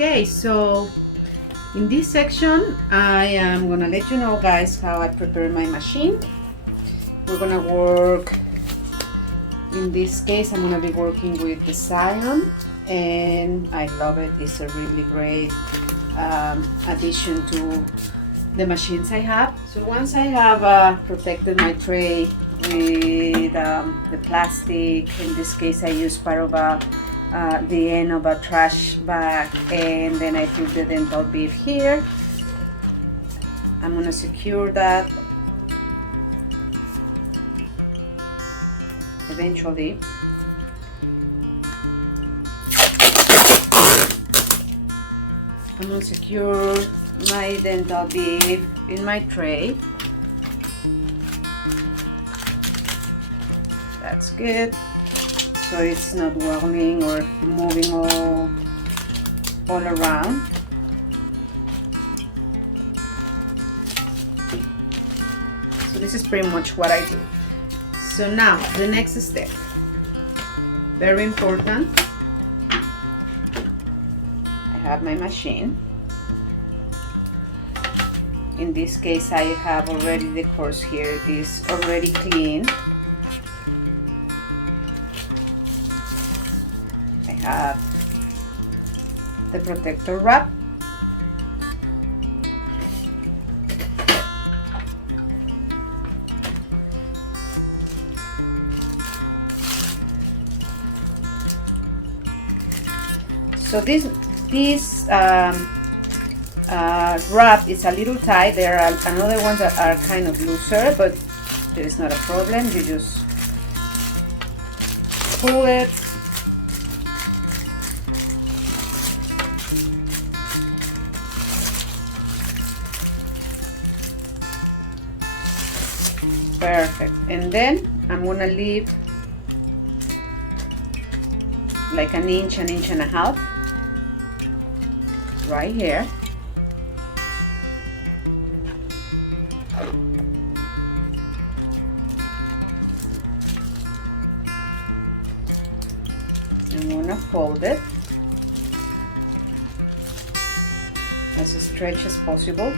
Okay, so in this section I am gonna let you know, guys, how I prepare my machine. We're gonna work, in this case I'm gonna be working with the Zion, and I love it. It's a really great addition to the machines I have. So once I have protected my tray with the plastic, in this case I use part of the end of a trash bag, and then I put the dental bead here. I'm gonna secure that eventually. I'm gonna secure my dental bead in my tray. That's good, so it's not wobbling or moving all around. So this is pretty much what I do. So now the next step, very important. I have my machine. In this case I have already, the course here is already clean. I have the protector wrap. So this wrap is a little tight. There are another ones that are kind of looser, but there is not a problem. You just pull it. Perfect. And then I'm gonna leave like an inch and a half right here. I'm gonna fold it as stretched as possible.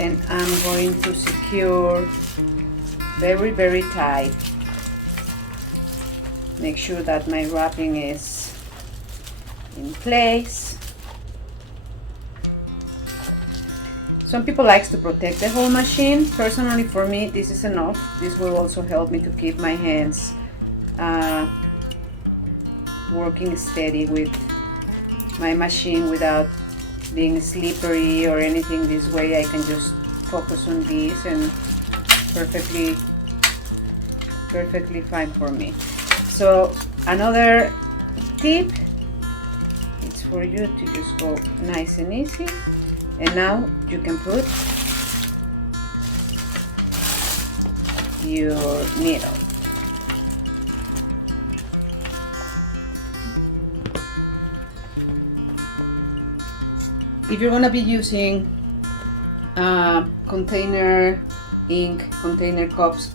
And I'm going to secure very tight. Make sure that my wrapping is in place. Some people like to protect the whole machine. Personally, for me, this is enough. This will also help me to keep my hands working steady with my machine without being slippery or anything. This way I can just focus on this, and perfectly fine for me. So another tip is for you to just go nice and easy, and now you can put your needle. If you're gonna be using container ink, container cups,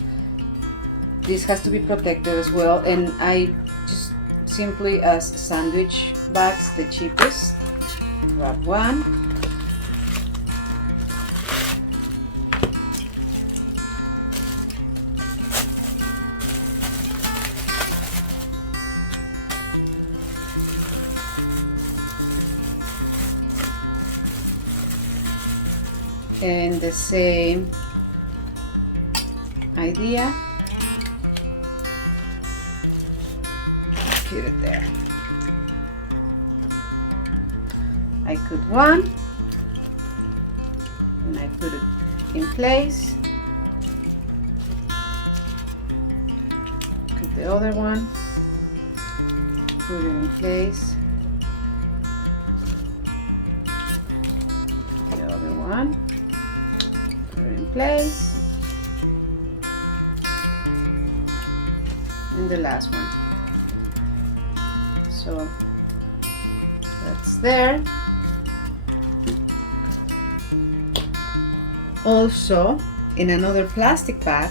this has to be protected as well. And I just simply, as sandwich bags, the cheapest, grab one. And the same idea, put it there. I put one and I put it in place. Put the other one, put it in place. The other one, in place, and the last one. So that's there. Also, in another plastic bag,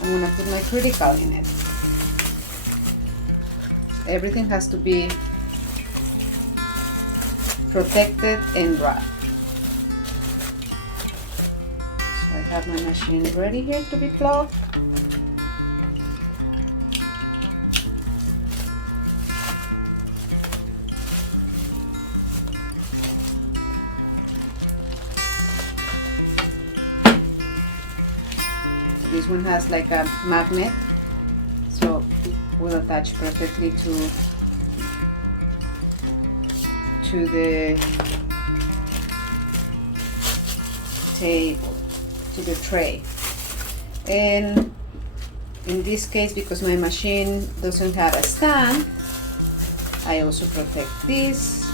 I'm gonna put my critical in it. Everything has to be protected and wrapped. So I have my machine ready here to be plugged. This one has like a magnet, so will attach perfectly to the table, to the tray. And in this case, because my machine doesn't have a stand, I also protect this,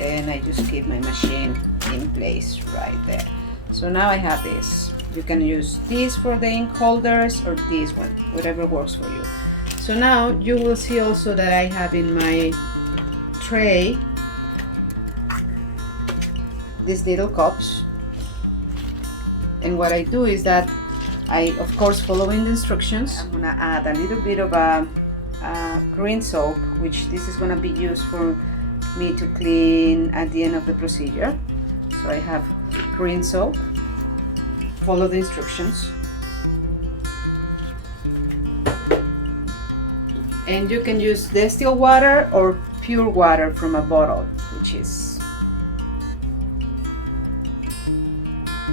and I just keep my machine in place right there. So now I have this. You can use this for the ink holders or this one, whatever works for you. So now you will see also that I have in my tray these little cups. And what I do is that I, of course, following the instructions, I'm gonna add a little bit of a green soap, which this is gonna be used for me to clean at the end of the procedure. So I have green soap. Follow the instructions, and you can use distilled water or pure water from a bottle, which is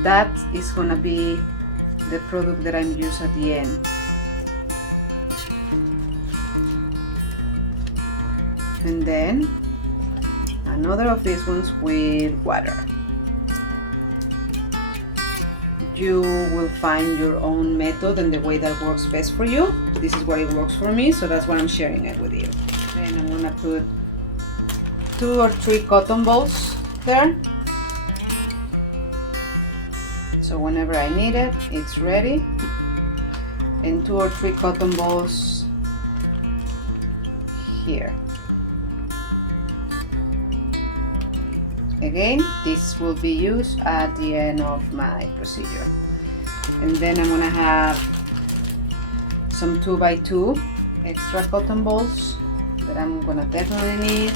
that is gonna be the product that I'm using at the end. And then another of these ones with water. You will find your own method and the way that works best for you. This is what it works for me, so that's why I'm sharing it with you. Then I'm gonna put 2 or 3 cotton balls there. So whenever I need it, it's ready. And 2 or 3 cotton balls here. Again, this will be used at the end of my procedure. And then I'm gonna have some 2x2 extra cotton balls that I'm gonna definitely need.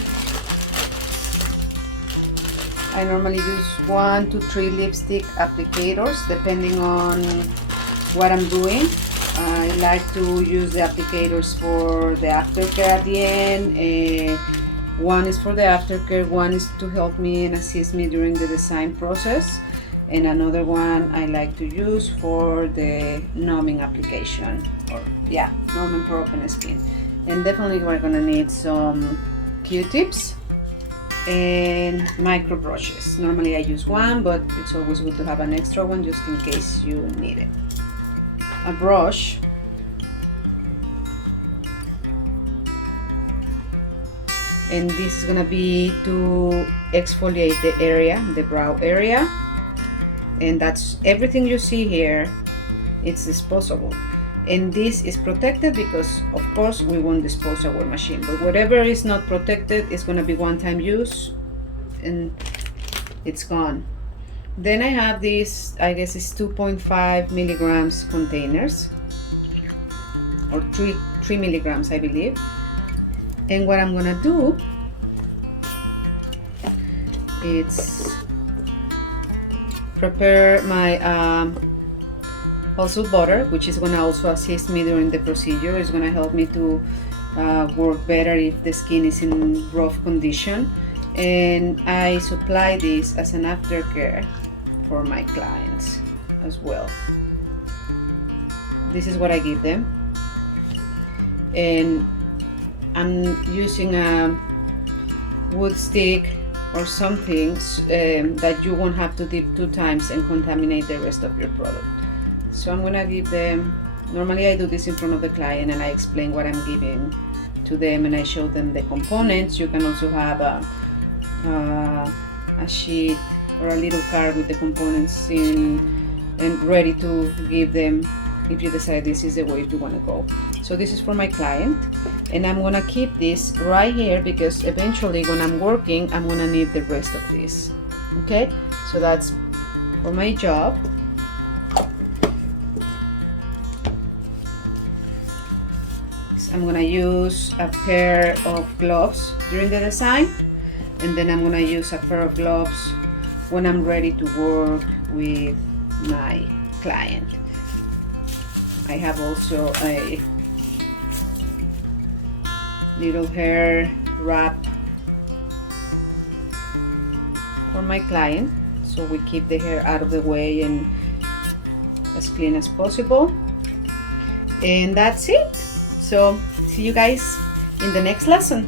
I normally use 1 to 3 lipstick applicators depending on what I'm doing. I like to use the applicators for the aftercare at the end. One is for the aftercare, one is to help me and assist me during the design process, and another one I like to use for the numbing application, or numbing for open skin. And definitely we're gonna need some Q-tips and micro brushes. Normally I use one, but it's always good to have an extra one just in case you need it. A brush. And this is gonna be to exfoliate the area, the brow area. And that's everything you see here, it's disposable. And this is protected because, of course, we won't dispose our machine. But whatever is not protected is gonna be one-time use and it's gone. Then I have these, I guess it's 2.5 milligrams containers, or 3 milligrams, I believe. And what I'm gonna do is prepare my also butter, which is gonna also assist me during the procedure. It's gonna help me to work better if the skin is in rough condition. And I supply this as an aftercare for my clients as well. This is what I give them. And I'm using a wood stick or something that you won't have to dip 2 times and contaminate the rest of your product. So I'm gonna give them, normally I do this in front of the client and I explain what I'm giving to them and I show them the components. You can also have a sheet or a little card with the components in and ready to give them if you decide this is the way you want to go. So this is for my client, and I'm gonna keep this right here because eventually when I'm working I'm gonna need the rest of this. Okay, so that's for my job. guys, I'm gonna use a pair of gloves during the design, and then I'm gonna use a pair of gloves when I'm ready to work with my client. I have also a little hair wrap for my client, so we keep the hair out of the way and as clean as possible. And that's it. So see you guys in the next lesson.